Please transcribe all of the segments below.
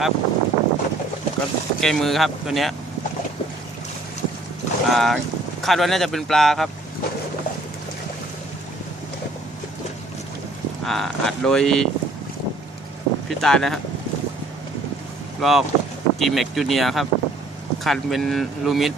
ครับ ก็ใกล้มือครับตัวเนี้ยอ่าคาดว่าน่าจะเป็นปลาครับ อ่าอัดโดยพี่ตายนะฮะรอบจีเม็กจูเนียครับ คันเป็นลูมิด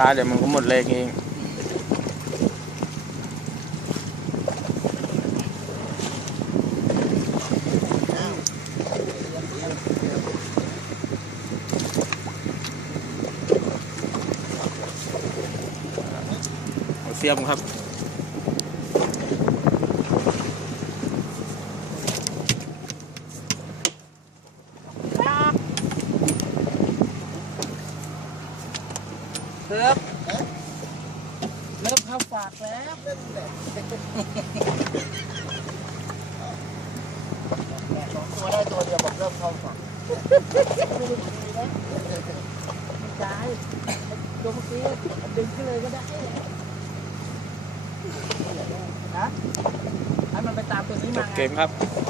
ช้าเดี๋ยวมันก็หมดแรงเองเสียมครับ เริ่มเริ่มเข้าฝากแล้วสองตัวได้ตัวเดียวบอกเริ่มเข้าฝั่งได้ตัวเมื่อกี้ดึงขึ้นเลยก็ได้นะให้มันไปตามตัวนี้มาบเกมครับ